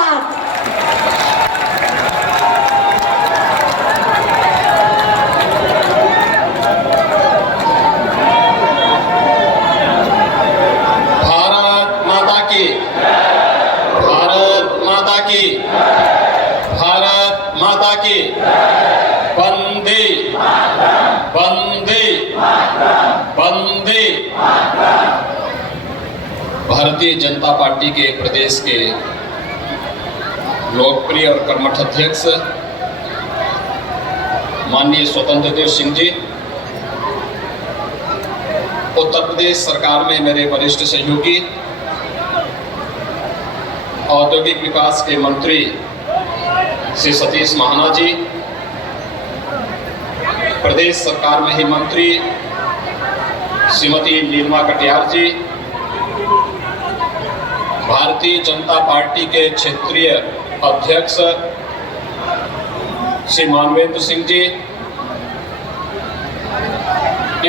साथ। भारत माता की, भारत माता की, भारत माता की। वंदे वंदे वंदे। भारतीय जनता पार्टी के प्रदेश के लोकप्रिय और कर्मठ अध्यक्ष माननीय स्वतंत्र देव सिंह जी, उत्तर प्रदेश सरकार में मेरे वरिष्ठ सहयोगी औद्योगिक विकास के मंत्री श्री सतीश महाना जी, प्रदेश सरकार में ही मंत्री श्रीमती नीलिमा कटियार जी, भारतीय जनता पार्टी के क्षेत्रीय अध्यक्ष श्री मानवेंद्र सिंह जी,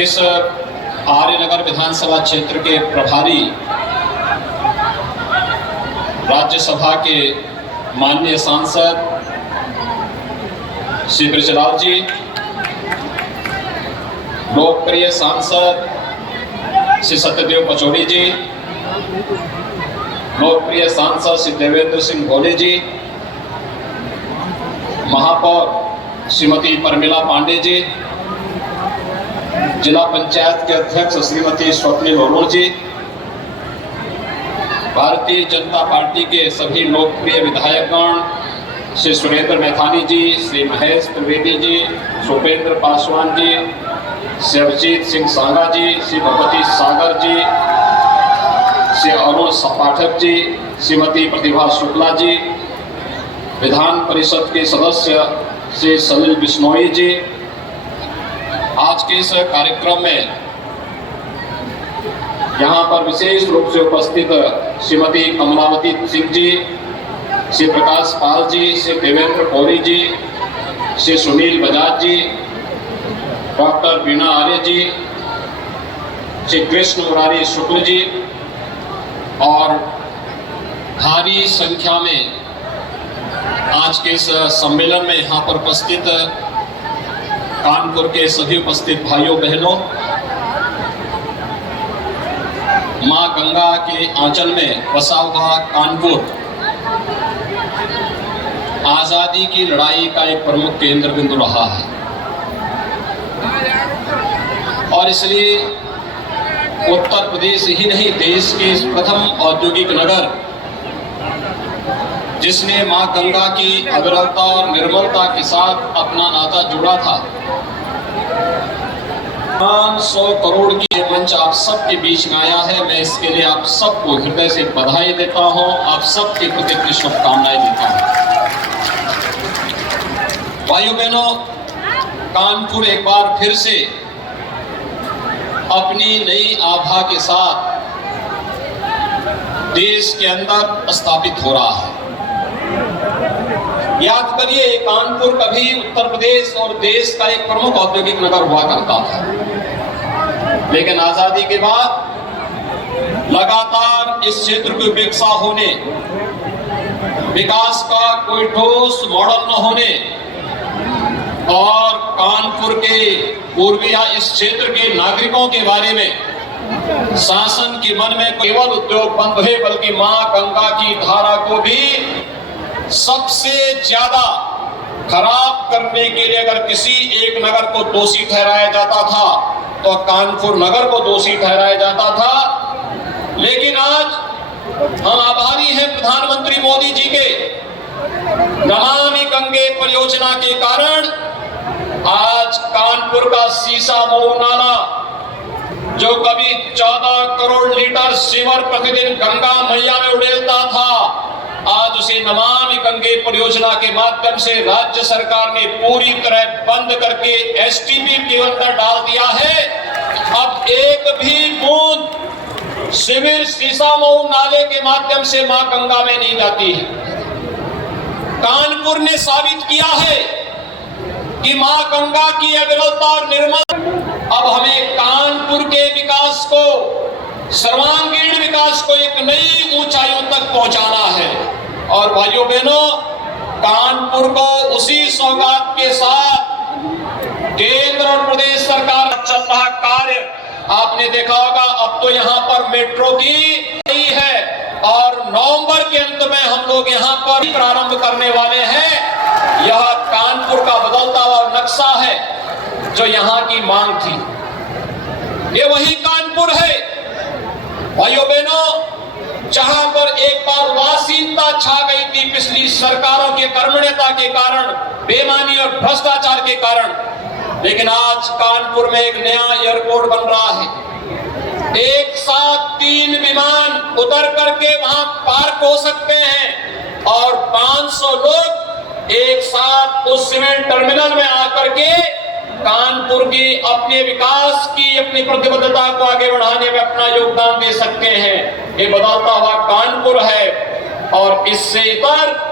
इस आर्यनगर विधानसभा क्षेत्र के प्रभारी राज्यसभा के माननीय सांसद श्री ब्रजलाल जी, लोकप्रिय सांसद श्री सत्यदेव पचौरी जी, लोकप्रिय सांसद श्री देवेंद्र सिंह भोले जी, महापौर श्रीमती परमिला पांडे जी, जिला पंचायत के अध्यक्ष श्रीमती स्वप्निल अरोड़ जी, भारतीय जनता पार्टी के सभी लोकप्रिय विधायकगण श्री सुरेंद्र मैथानी जी, श्री महेश त्रिवेदी जी, सुपेंद्र पासवान जी, श्री अभिजीत सिंह सांगा जी, श्री भगवती सागर जी, श्री अरुण पाठक जी, श्रीमती प्रतिभा शुक्ला जी, विधान परिषद के सदस्य श्री सलील बिश्नोई जी। आज के इस कार्यक्रम में यहाँ पर विशेष रूप से उपस्थित श्रीमती कमलावती सिंह जी, श्री प्रकाश पाल जी, श्री देवेंद्र कोरी जी, श्री सुनील बजाज जी, डॉक्टर बीना आर्य जी, श्री कृष्ण मुरारी शुक्ल जी और भारी संख्या में आज के इस सम्मेलन में यहाँ पर उपस्थित कानपुर के सभी उपस्थित भाइयों बहनों, मां गंगा के आंचल में बसा हुआ कानपुर आजादी की लड़ाई का एक प्रमुख केंद्र बिंदु रहा है और इसलिए उत्तर प्रदेश ही नहीं देश के इस प्रथम औद्योगिक नगर जिसने मां गंगा की अविरलता और निर्मलता के साथ अपना नाता जोड़ा था, 500 करोड़ की मंच आप सबके बीच में आया है। मैं इसके लिए आप सबको हृदय से बधाई देता हूं, आप सबके प्रति शुभकामनाएं देता हूं। भाइयों बहनों, कानपुर एक बार फिर से अपनी नई आभा के साथ देश के अंदर स्थापित हो रहा है। याद करिए, कानपुर कभी उत्तर प्रदेश और देश का एक प्रमुख औद्योगिक नगर हुआ करता था, लेकिन आजादी के बाद लगातार इस क्षेत्र की उपेक्षा होने, विकास का कोई ठोस मॉडल न होने और कानपुर के पूर्विया इस क्षेत्र के नागरिकों के बारे में शासन के मन में केवल उद्योग बंद हुए, बल्कि मां गंगा की धारा को भी सबसे ज्यादा खराब करने के लिए अगर किसी एक नगर को दोषी ठहराया जाता था तो कानपुर नगर को दोषी ठहराया जाता था। लेकिन आज हम आभारी हैं प्रधानमंत्री मोदी जी के, नमामि गंगे परियोजना के कारण आज कानपुर का सीसा मऊ नाला, जो कभी 14 करोड़ लीटर सीवर प्रतिदिन गंगा मैया में उड़ेलता था, आज उसे नमामि गंगे परियोजना के माध्यम से राज्य सरकार ने पूरी तरह बंद करके एसटीपी के अंदर डाल दिया है। अब एक भी बूंद शिविर सीसा मऊ नाले के माध्यम से मां गंगा में नहीं जाती है। कानपुर ने साबित किया है कि मां गंगा की अविरलता और निर्मल। अब हमें कानपुर के विकास को, सर्वांगीण विकास को एक नई ऊंचाइयों तक पहुंचाना है और भाइयों बहनों, कानपुर को उसी सौगात के साथ केंद्र और प्रदेश सरकार चल रहा कार्य आपने देखा होगा। अब तो यहाँ पर मेट्रो की है और नवंबर के अंत में हम लोग यहाँ पर प्रारंभ करने वाले हैं। यह कानपुर का बदलता हुआ नक्शा है जो यहाँ की मांग थी। ये वही कानपुर है भाइयों बहनों, जहां पर एक बार उदासीनता छा गई थी पिछली सरकारों के कर्मण्यता के कारण, बेईमानी और भ्रष्टाचार के कारण। लेकिन आज कानपुर में एक नया एयरपोर्ट बन रहा है। एक साथ 3 विमान उतर करके वहां पार्क हो सकते हैं और 500 लोग एक साथ उस सिविल टर्मिनल में आकर के कानपुर की अपने विकास की अपनी प्रतिबद्धता को आगे बढ़ाने में अपना योगदान दे सकते हैं। ये बदलता हुआ कानपुर है। और इससे इतर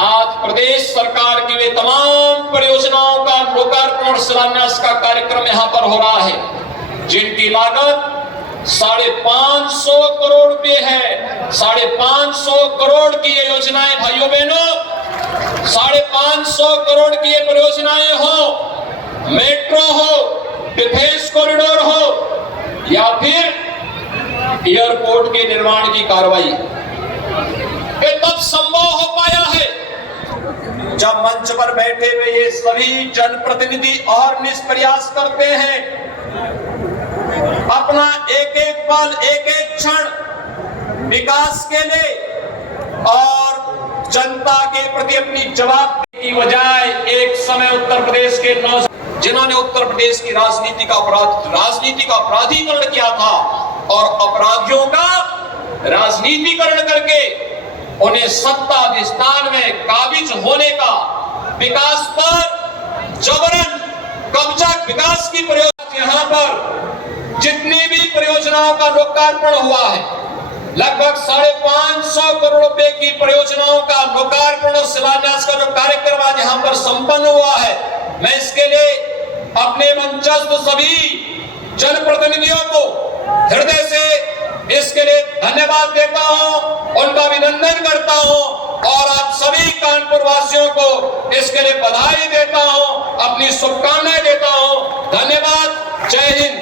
आज प्रदेश सरकार की वे तमाम परियोजनाओं का लोकार्पण और शिलान्यास का कार्यक्रम यहाँ पर हो रहा है, जिनकी लागत 550 करोड़ रुपए है। 550 करोड़ की ये योजनाएं भाइयों बहनों, 550 करोड़ की ये परियोजनाएं हो, मेट्रो हो, डिफेंस कॉरिडोर हो या फिर एयरपोर्ट के निर्माण की कार्रवाई, ये तब संभव हो पाया है जब मंच पर बैठे हुए ये सभी जनप्रतिनिधि और निष्प्रयास करते हैं अपना एक एक पल, एक एक क्षण विकास के लिए और जनता के प्रति अपनी जवाबदेही की बजाय एक समय उत्तर प्रदेश के जिन्होंने उत्तर प्रदेश की राजनीति का अपराधीकरण किया था और अपराधियों का राजनीतिकरण करके उन्हें सत्ता अधिष्ठान में काबिज होने का, विकास पर जबरन कब्जा, विकास की परियोजना, यहाँ पर जितनी भी परियोजनाओं का लोकार्पण हुआ है, लगभग 550 करोड़ रुपए की परियोजनाओं का लोकार्पण और शिलान्यास का जो कार्यक्रम आज यहाँ पर संपन्न हुआ है, मैं इसके लिए अपने मंचस्थ सभी जनप्रतिनिधियों को हृदय से इसके लिए धन्यवाद देता हूं, उनका अभिनंदन करता हूं और आप सभी कानपुर वासियों को इसके लिए बधाई देता हूं, अपनी शुभकामनाएं देता हूं। धन्यवाद। जय हिंद।